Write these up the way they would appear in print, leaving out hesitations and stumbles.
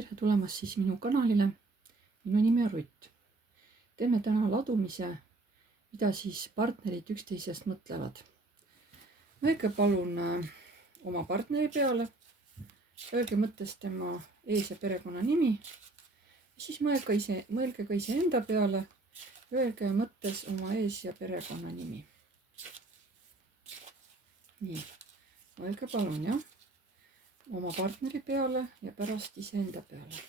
Tere tulemast siis minu kanalile. Minu nimi on Rutt. Teeme täna ladumise, mida siis partnerid üksteisest mõtlevad. Mõelge palun oma partneri peale. Öelge mõttes tema ees- ja perekonnanimi. Siis mõelge ka iseenda peale. Öelge mõttes oma ees- ja perekonnanimi. Nii, mõelge palun, jah, oma partneri peale ja pärast iseenda peale.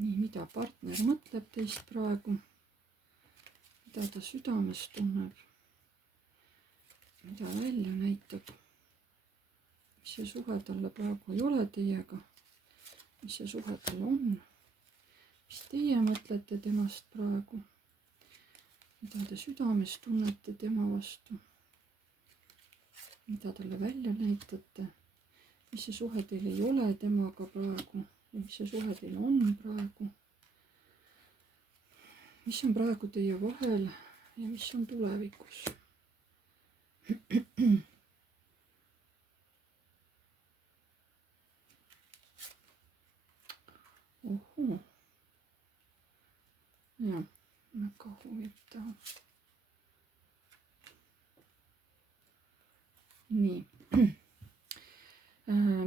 Nii, mida partner mõtleb teist praegu, mida ta südames tunneb, mida välja näitab, mis see suhe talle praegu ei ole teiega, mis see suhe talle on, mis teie mõtlete temast praegu, mida te südames tunnete tema vastu, mida talle välja näitate, mis see suhe teil ei ole temaga praegu ja mis see suhe teil on praegu, mis on praegu teie vahel ja mis on tulevikus. Ohoo. Jah, väga huvitav. Nii.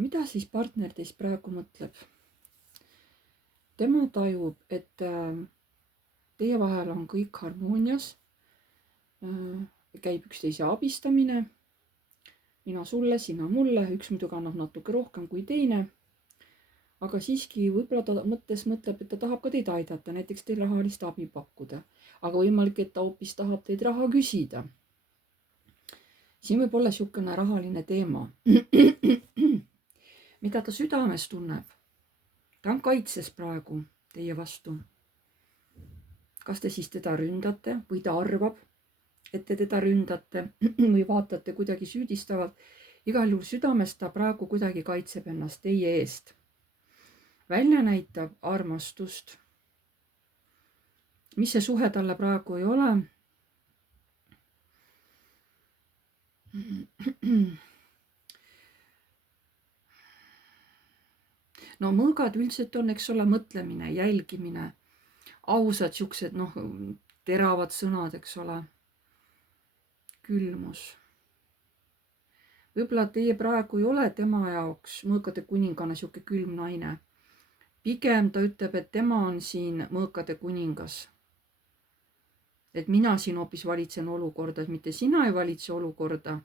Mida siis partner teist praegu mõtleb? Tema tajub, et teie vahel on kõik harmoonias, käib üksteise abistamine, mina sulle, sina mulle, üks muidugi annab natuke rohkem kui teine, aga siiski võib-olla ta mõtleb, et ta tahab ka teid aidata, näiteks teil rahalist abi pakkuda, aga võimalik, et ta hoopis tahab teid raha küsida. Siin võib olla niisugune rahaline teema. Mida ta südames tunneb? Ta on kaitses praegu teie vastu. Kas te siis teda ründate või ta arvab, et te teda ründate või vaatate kuidagi süüdistavalt? Igal juhul südames ta praegu kuidagi kaitseb ennast teie eest. Välja näitab armastust. Mis see suhe talle praegu ei ole? No mõõgad üldiselt on, eks ole, mõtlemine, jälgimine, ausad siuksed, teravad sõnad, eks ole, külmus. Võib-olla teie praegu ei ole tema jaoks mõõkade kuningana siuke külm naine. Pigem ta ütleb, et tema on siin mõõkade kuningas. Et mina siin hoopis valitsen olukorda, et mitte sina ei valitse olukorda,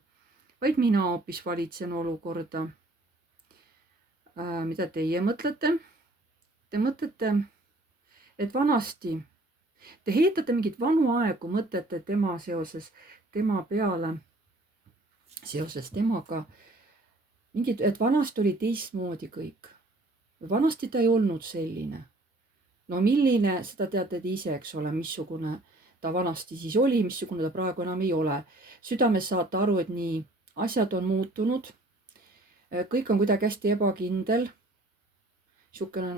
vaid mina hoopis valitsen olukorda. Mida teie mõtlete? Te mõtlete, et vanasti te heetate mingit vanu aegu, mõtlete tema seoses tema peale, seoses temaga, et vanasti oli teistmoodi kõik. Vanasti ta ei olnud selline. No milline, seda teate te ise, eks ole, missugune ta vanasti siis oli, missugune ta praegu enam ei ole. Südames saate aru, et nii asjad on muutunud. Kõik on kuidagi hästi ebakindel, niisugune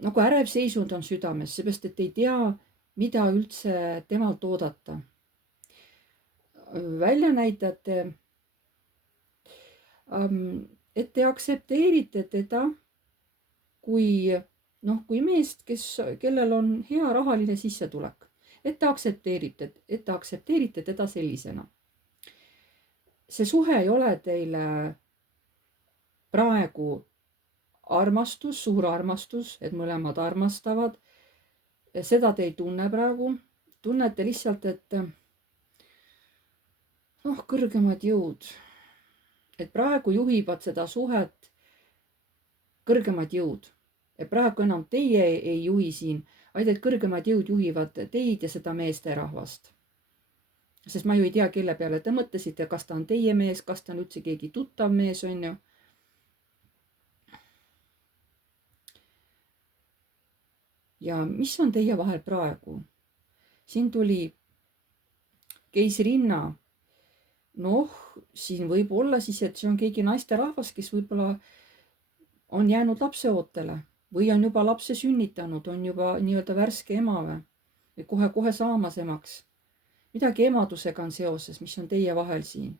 nagu ärev seisund on südames, seepärast et ei tea, mida üldse temalt oodata. Välja näitate, et te aktsepteerite teda kui meest, kellel on hea rahaline sissetulek, et te aktsepteerite teda sellisena. See suhe ei ole teile praegu armastus, suur armastus, et mõlemad armastavad. Seda te ei tunne praegu. Tunnete lihtsalt, et kõrgemad jõud. Et praegu juhivad seda suhet kõrgemad jõud. Et praegu enam teie ei juhi siin, vaid et kõrgemad jõud juhivad teid ja seda meesterahvast. Sest ma ju ei tea, kelle peale te mõtlesite, kas ta on teie mees, kas ta on üldse keegi tuttav mees, on ju. Ja mis on teie vahel praegu? Siin tuli keisrinna. Siin võib olla siis, et see on keegi naisterahvas, kes võib-olla on jäänud lapseootele või on juba lapse sünnitanud, on juba nii-öelda värske ema või. või kohe saamas emaks. Midagi emadusega on seoses, mis on teie vahel siin.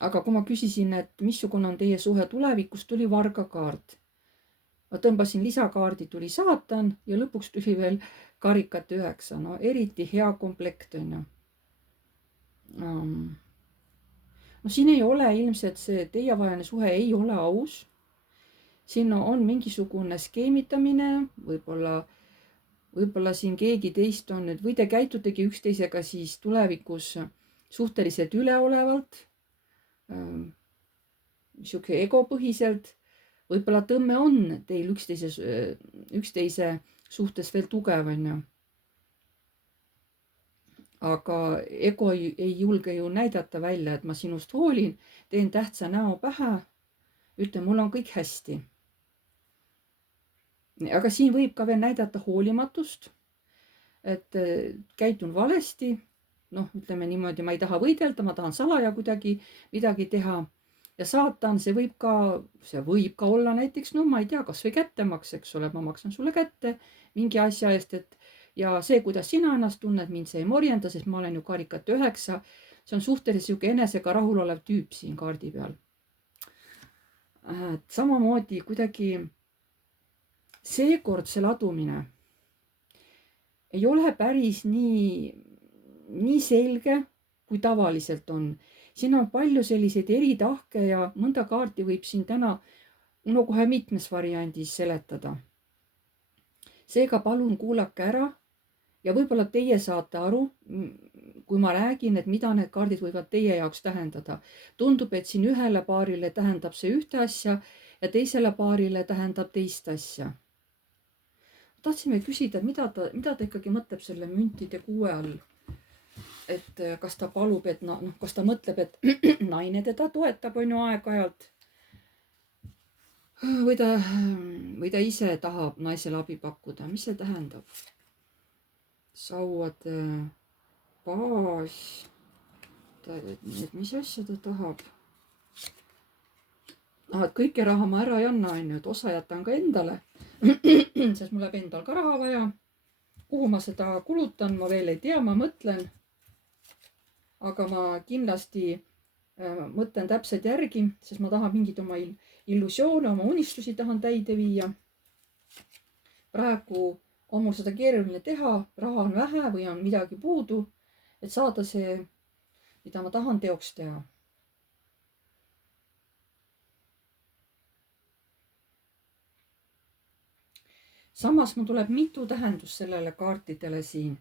Aga kui ma küsisin, et missugune on teie suhe tulevikus, tuli vargakaart. Ma tõmbasin lisakaardi, tuli saatan ja lõpuks tuli veel karikate 9. No eriti hea komplekt on ju. No siin ei ole ilmselt see teievaheline suhe ei ole aus. Siin on mingisugune skeemitamine, võib-olla siin keegi teist on nüüd, või te käitutegi üksteisega siis tulevikus suhteliselt üleolevalt, niisugune egopõhiselt, võib-olla tõmme on teil üksteise suhtes veel tugev, on ju. Aga ego ei julge ju näidata välja, et ma sinust hoolin, teen tähtsa näo pähe, ütlen, mul on kõik hästi. Aga siin võib ka veel näidata hoolimatust, et käitun valesti, noh, ütleme niimoodi, ma ei taha võidelda, ma tahan salaja kuidagi midagi teha. Ja saatan, see võib ka olla näiteks, no ma ei tea, kas või kättemaks, eks ole, ma maksan sulle kätte mingi asja eest, et ja see, kuidas sina ennast tunned, mind see ei morjenda, sest ma olen ju karikate 9. See on suhteliselt sihuke enesega rahulolev tüüp siin kaardi peal. Samamoodi kuidagi seekord see ladumine ei ole päris nii selge, kui tavaliselt on. Siin on palju selliseid eritahke ja mõnda kaarti võib siin täna kohe mitmes variandis seletada. Seega palun kuulake ära ja võib-olla teie saate aru, kui ma räägin, et mida need kaardid võivad teie jaoks tähendada. Tundub, et siin ühele paarile tähendab see ühte asja ja teisele paarile tähendab teist asja. Tahtsime küsida, mida ta ikkagi mõtleb selle müntide 6 all. Et kas ta palub, et kas ta mõtleb, et naine teda toetab, on ju aeg-ajalt. Või ta ise tahab naisele abi pakkuda. Mis see tähendab? Sauade baas. Mis asja ta tahab? Et kõike raha ma ära ei anna, on ju, et osa jätan ka endale. Sest mul läheb endal ka raha vaja. Kuhu ma seda kulutan, ma veel ei tea, ma mõtlen. Aga ma kindlasti mõtlen täpselt järgi, sest ma tahan mingid oma illusioone, oma unistusi tahan täide viia. Praegu on mul seda keeruline teha, raha on vähe või on midagi puudu, et saada see, mida ma tahan teoks teha. Samas mul tuleb mitu tähendust sellele kaartidele siin.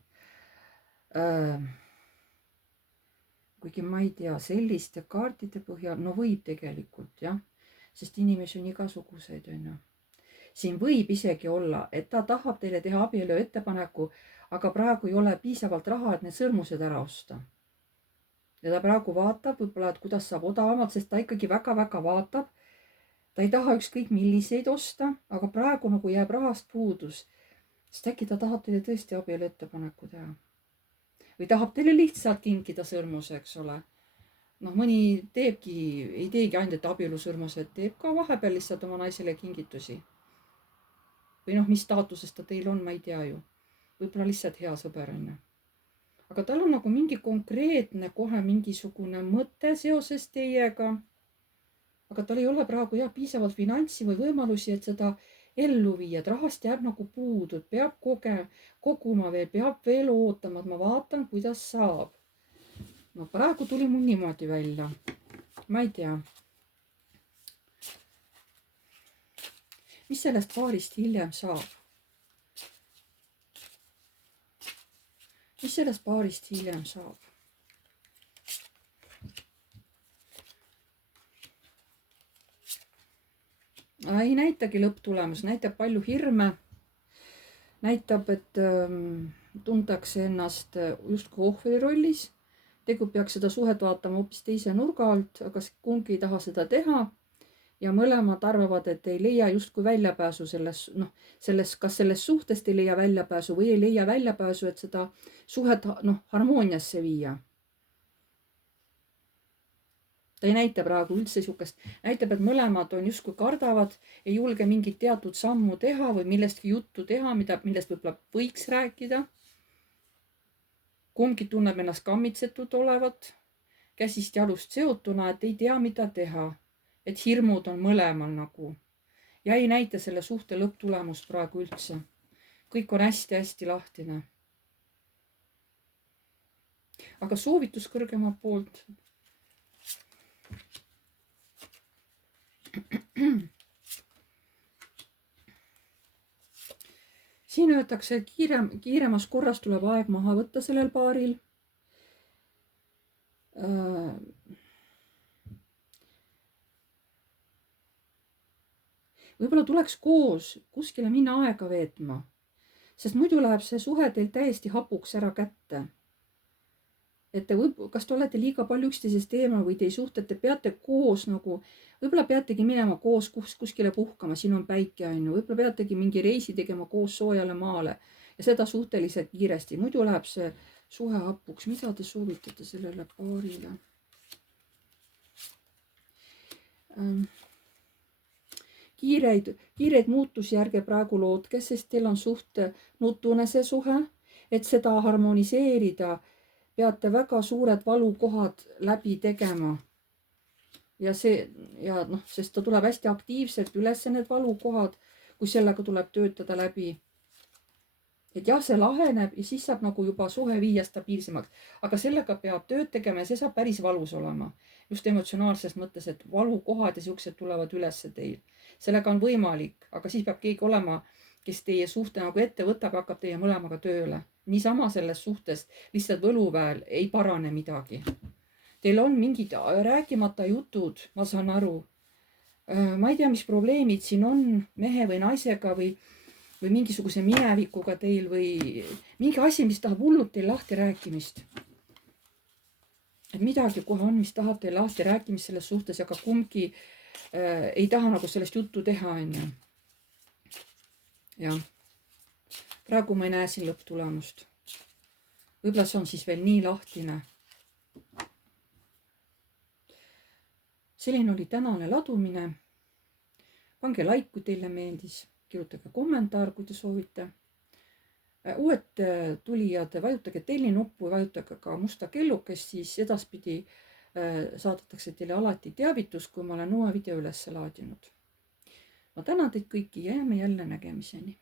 Kuigi ma ei tea, selliste kaartide põhjal, no võib tegelikult, jah, sest inimesi on igasuguseid, on ju. Siin võib isegi olla, et ta tahab teile teha abielu ettepaneku, aga praegu ei ole piisavalt raha, et need sõrmused ära osta. Ja ta praegu vaatab võib-olla, et kuidas saab odavamalt, sest ta ikkagi väga-väga vaatab. Ta ei taha ükskõik milliseid osta, aga praegu nagu jääb rahast puudus. Sest äkki ta tahab teile tõesti abielu ettepaneku teha. Või tahab teile lihtsalt kinkida sõrmuse, eks ole. Noh, mõni ei teegi ainult abielusõrmused, teeb ka vahepeal lihtsalt oma naisele kingitusi. Või noh, mis staatusest ta teil on, ma ei tea ju. Võib-olla lihtsalt hea sõber on. Aga tal on nagu mingi konkreetne kohe mingisugune mõte seoses teiega. Aga tal ei ole praegu piisavalt finantsi või võimalusi, et seda ellu viia, et rahast jääb nagu puudu, peab koguma veel, peab veel ootama, et ma vaatan, kuidas saab. No praegu tuli mul niimoodi välja. Ma ei tea. Mis sellest paarist hiljem saab? Mis sellest paarist hiljem saab? Ei näitagi lõpptulemus, näitab palju hirme. Näitab, et tuntakse ennast justkui ohvri rollis. Tegelikult peaks seda suhet vaatama hoopis teise nurga alt, aga kumbki ei taha seda teha. Ja mõlemad arvavad, et ei leia justkui väljapääsu kas selles suhtest ei leia väljapääsu või ei leia väljapääsu, et seda suhet harmooniasse viia. ta ei näita praegu üldse niisugust, näitab, et mõlemad on justkui kardavad, ei julge mingit teatud sammu teha või millestki juttu teha, millest võib-olla võiks rääkida. Kumbki tunneb ennast kammitsetud olevat, käsist jalust seotuna, et ei tea, mida teha. Et hirmud on mõlemal nagu. Ja ei näita selle suhte lõpptulemust praegu üldse. Kõik on hästi-hästi lahtine. Aga soovitus kõrgema poolt. Siin öeldakse, et kiiremas korras tuleb aeg maha võtta sellel paaril. Võib-olla tuleks koos kuskile minna aega veetma, sest muidu läheb see suhe teil täiesti hapuks ära kätte. Et kas te olete liiga palju üksteisest eemal või te ei suhte, et te peate koos nagu, võib-olla peategi minema koos kuskile puhkama, siin on päike on ju, võib-olla peategi mingi reisi tegema koos soojale maale ja seda suhteliselt kiiresti, muidu läheb see suhe hapuks. Mida te soovitate sellele paarile? Kiireid muutusi ärge praegu lootke, sest teil on suht nutune see suhe, et seda harmoniseerida, peate väga suured valukohad läbi tegema. Sest ta tuleb hästi aktiivselt üles need valukohad, kui sellega tuleb töötada läbi. Et jah, see laheneb ja siis saab nagu juba suhe viia stabiilsemaks, aga sellega peab tööd tegema ja see saab päris valus olema. Just emotsionaalses mõttes, et valukohad ja siuksed tulevad ülesse teil. Sellega on võimalik, aga siis peab keegi olema, kes teie suhte nagu ette võtab ja hakkab teie mõlemaga tööle. Niisama selles suhtes lihtsalt võluväel ei parane midagi. Teil on mingid rääkimata jutud, ma saan aru. Ma ei tea, mis probleemid siin on mehe või naisega või mingisuguse minevikuga teil või mingi asi, mis tahab hullult teil lahti rääkimist. Et midagi kohe on, mis tahab teil lahti rääkimist selles suhtes, aga kumbki ei taha nagu sellest juttu teha, on ju. Jah. Praegu ma ei näe siin lõpptulemust. Võib-olla see on siis veel nii lahtine. Selline oli tänane ladumine. Pange like, kui teile meeldis. Kirjutage kommentaar, kui te soovite. Uued tulijad, vajutage tellinuppu ja vajutage ka musta kellukest, siis edaspidi saadetakse teile alati teavitus, kui ma olen uue video üles laadinud. Ma tänan teid kõiki ja jääme jälle nägemiseni.